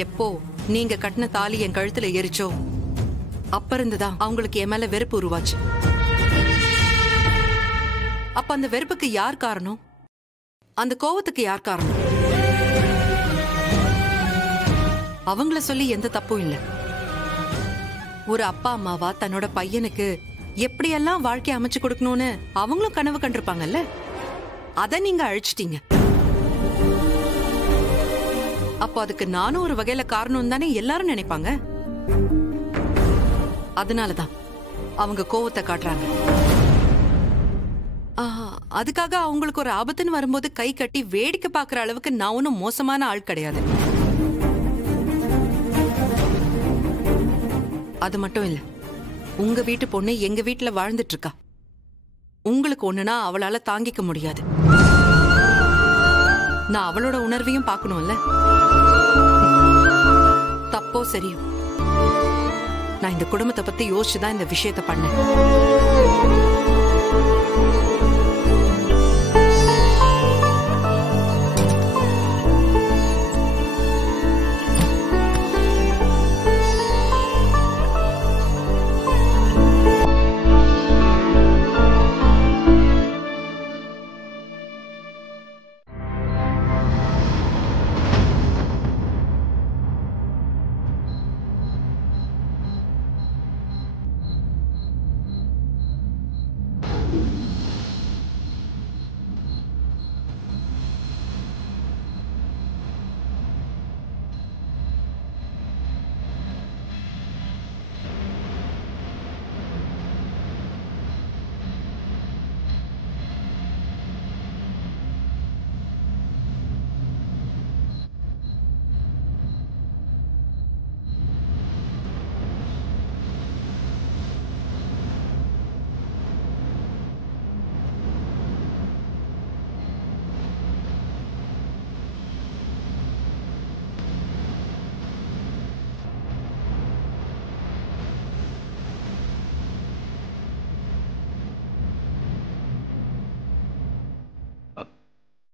எப்போ நீங்க கட்டின தாலி என் கழுத்துல எரிச்சோ அப்ப இருந்துதான் அவங்களுக்கு என் மேல வெறுப்பு உருவாச்சு. அப்ப அந்த வெறுப்புக்கு யார் காரணம்? அந்த கோவத்துக்கு யார் காரணம்? அவங்கள சொல்லி எந்த தப்பும் இல்ல. ஒரு அப்பா அம்மாவா தன்னோட பையனுக்கு எப்படியெல்லாம் வாழ்க்கை அமைச்சு கொடுக்கணும்னு அவங்களும் கனவு கண்டிருப்பாங்கல்ல, அத நீங்க அழிச்சிட்டீங்க. அப்போ அதுக்கு நானும் ஒரு வகையில காரணம் தானே எல்லாரும் நினைப்பாங்க. அதனாலதான் அவங்க கோவத்தை காட்டுறாங்க. அதுக்காக அவங்களுக்கு ஒரு ஆபத்துன்னு வரும்போது கை கட்டி வேடிக்கை பாக்குற அளவுக்கு நான் ஒன்னும் மோசமான ஆள் கிடையாது. அது மட்டும் இல்ல, உங்க வீட்டு பொண்ணு எங்க வீட்டுல வாழ்ந்துட்டு இருக்கா. உங்களுக்கு ஒண்ணுனா அவளால தாங்கிக்க முடியாது. நான் அவளோட உணர்வையும் பார்க்கணும்ல. தப்போ சரியோ, நான் இந்த குடும்பத்தை பத்தி யோசிச்சுதான் இந்த விஷயத்தை பண்ணேன்.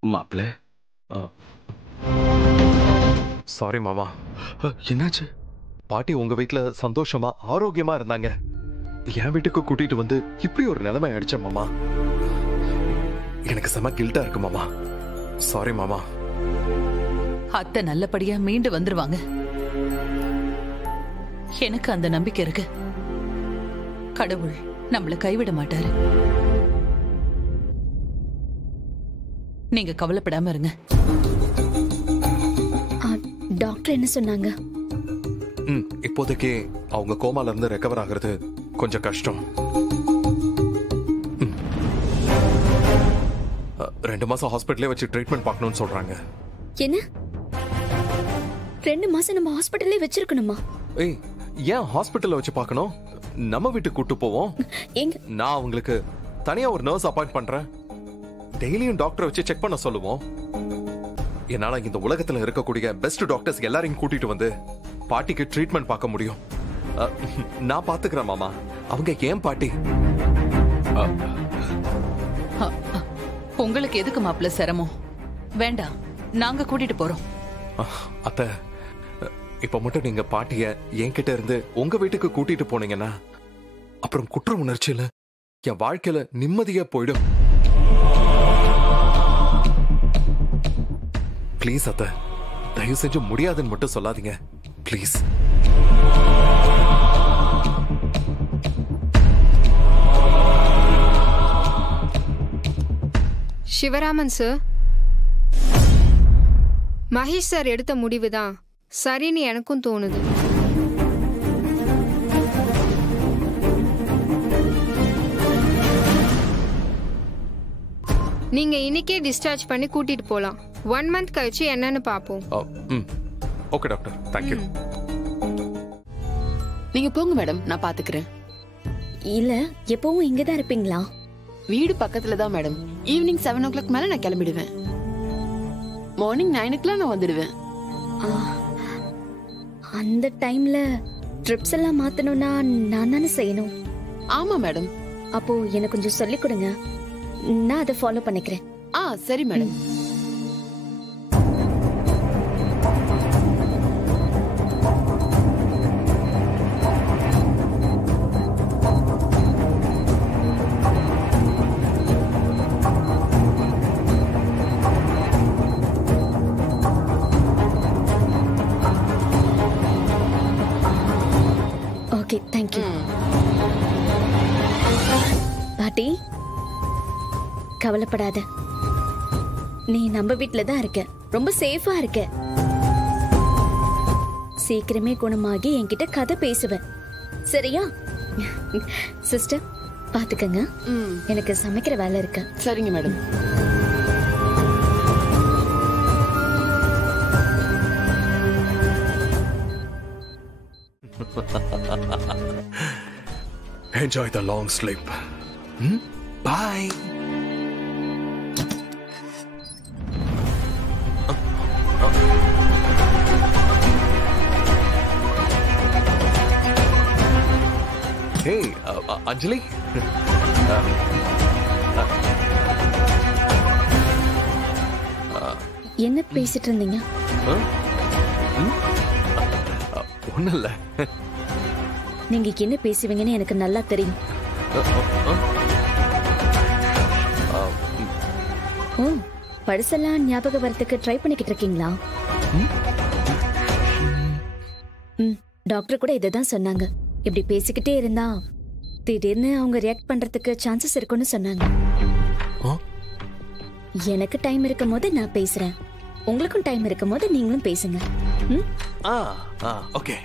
மாப்ள, சாரி மாமா. என்னாச்சு? பாட்டி உங்க வீட்டுல சந்தோஷமா ஆரோக்கியமா இருந்தாங்க. என் வீட்டுக்கு கூட்டிட்டு வந்து இப்படி ஒரு நிலைமை ஆயிடுச்ச மாமா. எனக்கு செம கில்ட்டா இருக்கு மாமா. சாரி மாமா. அத்தை நல்லபடியா மீண்டு வந்துருவாங்க. எனக்கு அந்த நம்பிக்கை இருக்கு. கடவுள் நம்மள கைவிட மாட்டாரு. நீங்க கவலைப்படாம இருங்க. டாக்டர் என்ன சொன்னாங்க? இப்போதைக்கு அவங்க கோமால இருந்து ரெக்கவர் ஆகிறது கொஞ்சம் கஷ்டம். 2 மாசம் ஹாஸ்பிட்டலே வச்சு ட்ரீட்மெண்ட் பார்க்கணும்னு சொல்றாங்க. என்ன 2 மாசம் நம்ம ஹாஸ்பிட்டல்லே வச்சிருக்கணுமா? ஏய், ஏன் ஹாஸ்பிட்டல்ல வச்சு பார்க்கணும்? நம்ம வீட்டுக்கு கூட்டு போவோம். நான் அவங்களுக்கு தனியா ஒரு நர்ஸ் அப்பாயிண்ட் பண்றேன். டெய்லியும் டாக்டரை வச்சு செக் பண்ண சொல்லுவோம். என்னால இந்த உலகத்துல இருக்கக்கூடிய பெஸ்ட் டாக்டர்ஸ் எல்லாரையும் கூட்டிட்டு வந்து பாட்டிக்கு ட்ரீட்மெண்ட் பார்க்க முடியும். நான் பாத்துக்கிறேன் மாமா. அவங்க ஏன் பாட்டி? உங்களுக்கு எதுக்கு மாப்பிள்ள சிரமம்? வேண்டாம், நாங்க கூட்டிட்டு போறோம். அத்தை, இப்ப மட்டும் நீங்க பாட்டிய என்கிட்ட இருந்து உங்க வீட்டுக்கு கூட்டிட்டு போனீங்கன்னா அப்புறம் குற்ற உணர்ச்சியில என் வாழ்க்கையில நிம்மதியா போயிடும். ப்ளீஸ் அத்தை, தயவு செஞ்சு முடியாதுன்னு மட்டும் சொல்லாதீங்க please. Sivaraman sir, Mahesh sir எடுத்த முடிவு தான் சரின்னு எனக்கும் தோணுது. நீங்க இன்னைக்கே டிஸ்சார்ஜ் பண்ணி கூட்டிட்டு போலாம். 1 மந்த் கழிச்சு என்னன்னு பாப்போம். Okay doctor, thank you. நீங்க போங்க மேடம், நான் பாத்துக்கிறேன். இல்ல, எப்பவும் இங்கதான் இருப்பீங்களா? வீடு பக்கத்துல தான் மேடம். ஈவினிங் 7 o'clock மேல நான் கிளம்பிடுவேன். மார்னிங் 9 o'clock நான் வந்துடுவேன். அந்த டைம்ல ட்ரிப்ஸ் எல்லாம் மாத்தணும்னா நான் தானே செய்யணும்? ஆமா மேடம். அப்போ எனக்கு கொஞ்சம் சொல்லிக் கொடுங்க, நான் அதை ஃபாலோ பண்ணிக்கிறேன். சரி மேடம். பாட்டி கவலைப்படாத, நீ நம்ம வீட்ல தான் இருக்க, ரொம்ப சேஃபா இருக்க. சீக்கிரமே குணமாகி என்கிட்ட கதை பேசுவேன், சரியா? சிஸ்டர் பாத்துக்கங்க, எனக்கு சமைக்கிற வேலை இருக்கு. சரிங்க madam. Enjoy the long sleep. Bye. Hey, Anjali. என்ன பேசிட்டு இருந்தீங்க? ஒண்ணும் இல்ல. நீங்க என்ன பேசுவீங்கன்னு எனக்கு நல்லா தெரியும். ஓ, பழசெல்லாம் ஞாபகம் வரதுக்கு ட்ரை பண்ணிக்கிட்டு இருக்கீங்களா? டாக்டர் கூட இததான் சொன்னாங்க. இப்படி பேசிக்கிட்டே இருந்தா திடீர்னு அவங்க ரியாக்ட் பண்றதுக்கு சான்சஸ் இருக்குன்னு சொன்னாங்க. எனக்கு டைம் இருக்கும் போது நான் பேசுறேன், உங்களுக்கும் டைம் இருக்கும் போது நீங்களும் பேசுங்க. ஓகே.